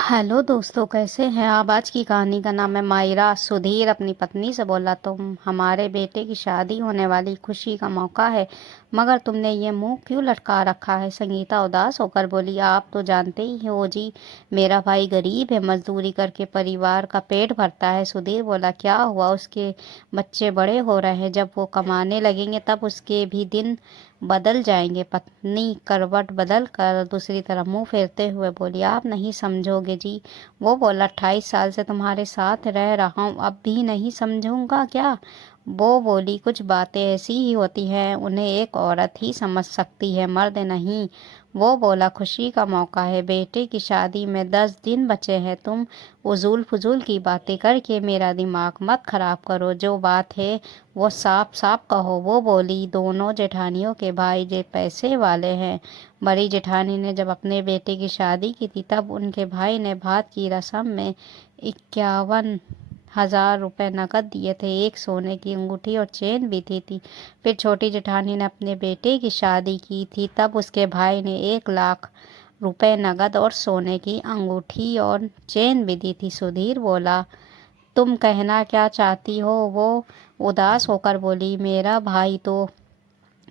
Hello दोस्तों, कैसे हैं आप। आज की कहानी का नाम है मायरा। सुधीर अपनी पत्नी से बोला, तुम हमारे बेटे की शादी होने वाली खुशी का मौका है, मगर तुमने ये मुंह क्यों लटका रखा है। संगीता उदास होकर बोली, आप तो जानते ही हो जी, मेरा भाई गरीब है, मजदूरी करके परिवार का पेट भरता है। सुधीर बोला, क्या हुआ, उसके बच्चे बड़े हो रहे हैं, जब वो कमाने लगेंगे तब उसके भी दिन बदल जाएंगे। पत्नी करवट बदल कर दूसरी तरफ मुंह फेरते हुए बोली, आप नहीं समझोगे जी। वो बोला, 28 साल से तुम्हारे साथ रह रहा हूँ, अब भी नहीं समझूंगा क्या। वो बोली, कुछ बातें ऐसी ही होती हैं, उन्हें एक औरत ही समझ सकती है, मर्द नहीं। वो बोला, खुशी का मौका है, बेटे की शादी में 10 दिन बचे हैं, तुम उजूल फजूल की बातें करके मेरा दिमाग मत खराब करो, जो बात है वो साफ साफ कहो। वो बोली, दोनों जेठानियों के भाई जे पैसे वाले हैं। बड़ी जेठानी ने जब अपने बेटे की शादी की थी, तब उनके भाई ने भात की रस्म में 51,000 रुपये नकद दिए थे, एक सोने की अंगूठी और चेन भी थी। फिर छोटी जेठानी ने अपने बेटे की शादी की थी, तब उसके भाई ने 1 लाख रुपए नगद और सोने की अंगूठी और चेन भी दी थी। सुधीर बोला, तुम कहना क्या चाहती हो। वो उदास होकर बोली, मेरा भाई तो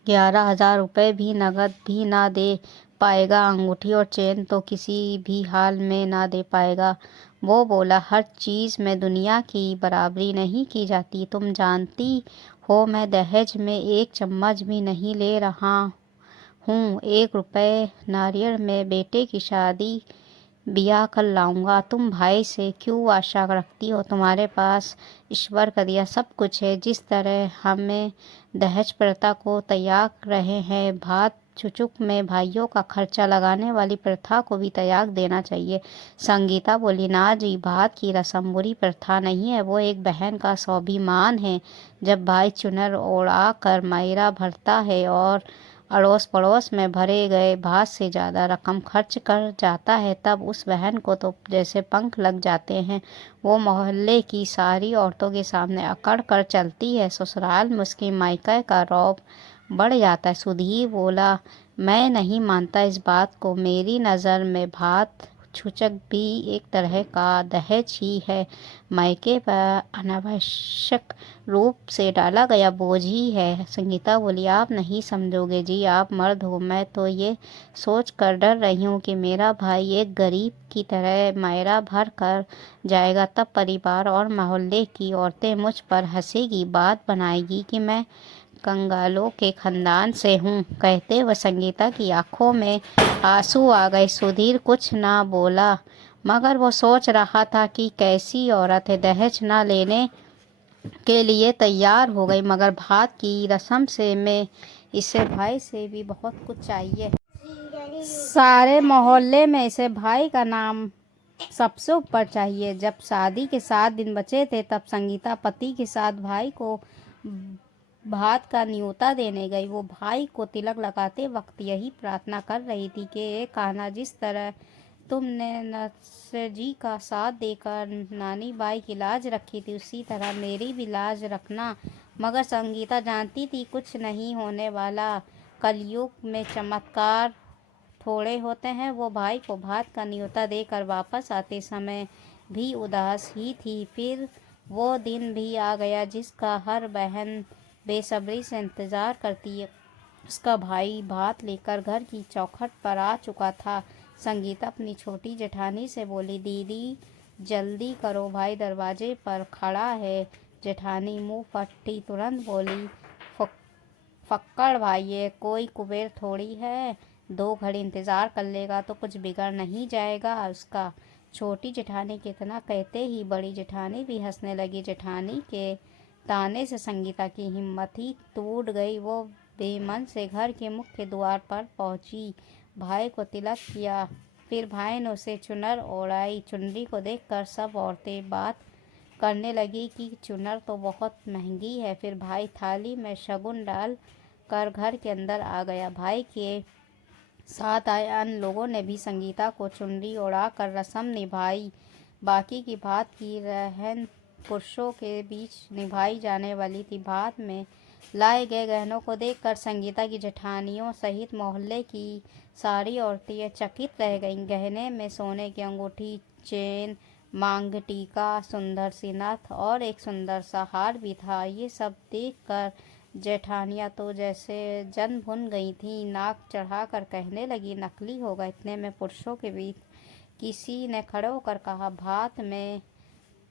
11,000 रुपये भी नगद भी ना दे पाएगा, अंगूठी और चेन तो किसी भी हाल में ना दे पाएगा। वो बोला, हर चीज़ में दुनिया की बराबरी नहीं की जाती, तुम जानती हो मैं दहेज में एक चम्मच भी नहीं ले रहा हूँ। 1 रुपये नारियल में बेटे की शादी ब्याह कर लाऊंगा। तुम भाई से क्यों आशा रखती हो, तुम्हारे पास ईश्वर का दिया सब कुछ है। जिस तरह हमें दहेज प्रथा को त्याग रहे हैं, भात चुचुक में भाइयों का खर्चा लगाने वाली प्रथा को भी त्याग देना चाहिए। संगीता बोली, ना जी, भात की रस्म बुरी प्रथा नहीं है, वो एक बहन का स्वाभिमान है। जब भाई चुनर ओढ़ा कर मायरा भरता है और अड़ोस पड़ोस में भरे गए भात से ज़्यादा रकम खर्च कर जाता है, तब उस बहन को तो जैसे पंख लग जाते हैं। वो मोहल्ले की सारी औरतों के सामने अकड़ कर चलती है, ससुराल में उसकी मायके का रौब बढ़ जाता है। सुधीर बोला, मैं नहीं मानता इस बात को, मेरी नज़र में भात छूचक भी एक तरह का दहेज ही है, मायके पर अनावश्यक रूप से डाला गया बोझ ही है। संगीता बोली, आप नहीं समझोगे जी, आप मर्द हो। मैं तो ये सोच कर डर रही हूँ कि मेरा भाई एक गरीब की तरह मायरा भर कर जाएगा, तब परिवार और मोहल्ले की औरतें मुझ पर हंसेगी, बात बनाएगी कि मैं कंगालों के खानदान से हूँ। कहते वह संगीता की आंखों में आंसू आ गए। सुधीर कुछ ना बोला, मगर वो सोच रहा था कि कैसी औरत है, दहेज ना लेने के लिए तैयार हो गई, मगर भात की रस्म से में इसे भाई से भी बहुत कुछ चाहिए। सारे मोहल्ले में इसे भाई का नाम सबसे ऊपर चाहिए। जब शादी के 7 दिन बचे थे, तब संगीता पति के साथ भाई को भात का न्योता देने गई। वो भाई को तिलक लगाते वक्त यही प्रार्थना कर रही थी कि एक कान्हा, जिस तरह तुमने नरसिंह जी का साथ देकर नानी बाई की लाज रखी थी, उसी तरह मेरी भी लाज रखना। मगर संगीता जानती थी कुछ नहीं होने वाला, कलयुग में चमत्कार थोड़े होते हैं। वो भाई को भात का न्योता देकर वापस आते समय भी उदास ही थी। फिर वो दिन भी आ गया जिसका हर बहन बेसब्री से इंतज़ार करती है। उसका भाई भात लेकर घर की चौखट पर आ चुका था। संगीता अपनी छोटी जेठानी से बोली, दीदी जल्दी करो, भाई दरवाजे पर खड़ा है। जेठानी मुंह फटी तुरंत बोली, फक्कड़ भाई है, कोई कुबेर थोड़ी है, 2 घड़ी इंतज़ार कर लेगा तो कुछ बिगड़ नहीं जाएगा उसका। छोटी जेठानी के इतना कहते ही बड़ी जेठानी भी हंसने लगी। जेठानी के ताने से संगीता की हिम्मत ही टूट गई। वो बेमन से घर के मुख्य द्वार पर पहुंची, भाई को तिलक किया, फिर भाई ने उसे चुनर ओढ़ाई। चुनरी को देखकर सब औरतें बात करने लगी कि चुनर तो बहुत महंगी है। फिर भाई थाली में शगुन डाल कर घर के अंदर आ गया। भाई के साथ आए अन्य लोगों ने भी संगीता को चुनरी ओढ़ाकर रस्म निभाई। बाकी की भात की रहन पुरुषों के बीच निभाई जाने वाली थी। भात में लाए गए गहनों को देखकर संगीता की जेठानियों सहित मोहल्ले की सारी औरतें चकित रह गईं। गहने में सोने की अंगूठी, चेन, मांग टीका, सुंदर सी नथ और एक सुंदर सा हार भी था। ये सब देखकर जेठानियाँ तो जैसे जन भुन गई थीं। नाक चढ़ाकर कहने लगी, नकली होगा। इतने में पुरुषों के बीच किसी ने खड़े होकर कहा, भात में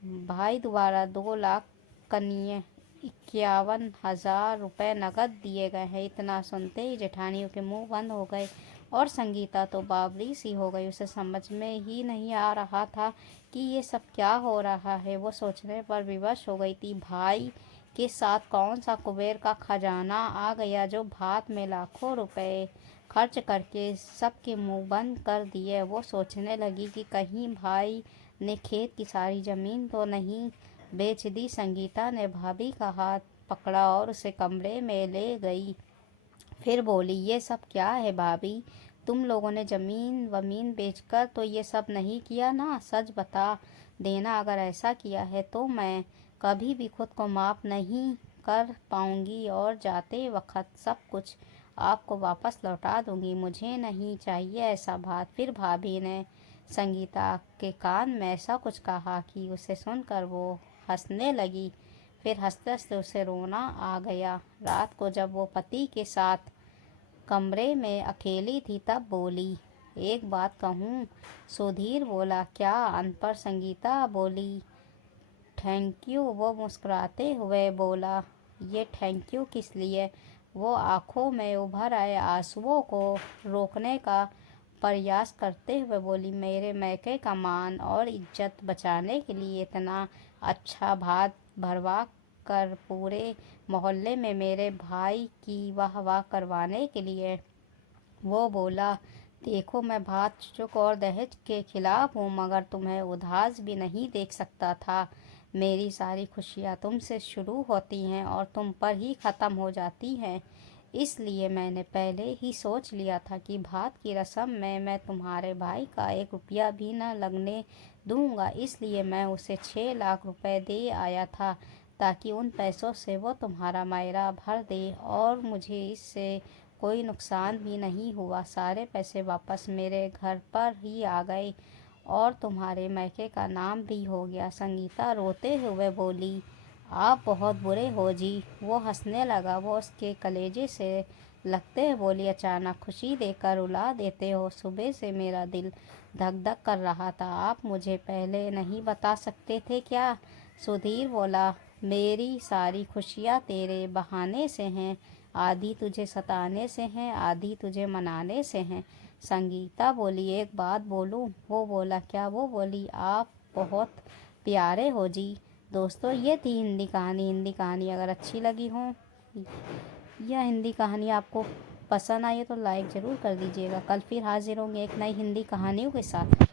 भाई द्वारा 2 लाख कन्ये 51,000 रुपये नकद दिए गए हैं। इतना सुनते ही जेठानियों के मुंह बंद हो गए और संगीता तो बावरी सी हो गई। उसे समझ में ही नहीं आ रहा था कि ये सब क्या हो रहा है। वो सोचने पर विवश हो गई थी, भाई के साथ कौन सा कुबेर का खजाना आ गया जो भात में लाखों रुपए खर्च करके सबके मुंह बंद कर दिए। वो सोचने लगी कि कहीं भाई ने खेत की सारी जमीन तो नहीं बेच दी। संगीता ने भाभी का हाथ पकड़ा और उसे कमरे में ले गई। फिर बोली, ये सब क्या है भाभी? तुम लोगों ने जमीन वमीन बेचकर तो ये सब नहीं किया ना? सच बता देना, अगर ऐसा किया है तो मैं कभी भी खुद को माफ नहीं कर पाऊंगी और जाते वक्त सब कुछ आपको वापस लौटा दूंगी। मुझे नहीं चाहिए ऐसा भात। फिर भाभी ने संगीता के कान में ऐसा कुछ कहा कि उसे सुनकर वो हंसने लगी। फिर हंसते हंसते उसे रोना आ गया। रात को जब वो पति के साथ कमरे में अकेली थी तब बोली, एक बात कहूँ? सुधीर बोला, क्या? अनपढ़ संगीता बोली, थैंक यू। वो मुस्कुराते हुए बोला, ये थैंक यू किस लिए? वो आंखों में उभर आए आंसुओं को रोकने का प्रयास करते हुए बोली, मेरे मैके का मान और इज्जत बचाने के लिए इतना अच्छा भात भरवा कर पूरे मोहल्ले में मेरे भाई की वाह वाह करवाने के लिए। वो बोला, देखो मैं भात चुक और दहेज के खिलाफ हूँ, मगर तुम्हें उदास भी नहीं देख सकता था। मेरी सारी खुशियाँ तुमसे शुरू होती हैं और तुम पर ही ख़त्म हो जाती हैं। इसलिए मैंने पहले ही सोच लिया था कि भात की रस्म में मैं तुम्हारे भाई का 1 रुपया भी न लगने दूंगा। इसलिए मैं उसे 6 लाख रुपए दे आया था ताकि उन पैसों से वो तुम्हारा मायरा भर दे और मुझे इससे कोई नुकसान भी नहीं हुआ। सारे पैसे वापस मेरे घर पर ही आ गए और तुम्हारे मैके का नाम भी हो गया। संगीता रोते हुए बोली, आप बहुत बुरे हो जी। वो हंसने लगा। वो उसके कलेजे से लगते हुए बोली, अचानक खुशी देकर रुला देते हो। सुबह से मेरा दिल धक धक कर रहा था, आप मुझे पहले नहीं बता सकते थे क्या? सुधीर बोला, मेरी सारी खुशियाँ तेरे बहाने से हैं, आधी तुझे सताने से हैं, आधी तुझे मनाने से हैं। संगीता बोली, एक बात बोलूं? वो बोला, क्या? वो बोली, आप बहुत प्यारे हो जी। दोस्तों, ये थी हिंदी कहानी। हिंदी कहानी अगर अच्छी लगी हो या हिंदी कहानी आपको पसंद आई तो लाइक ज़रूर कर दीजिएगा। कल फिर हाजिर होंगे एक नई हिंदी कहानियों के साथ।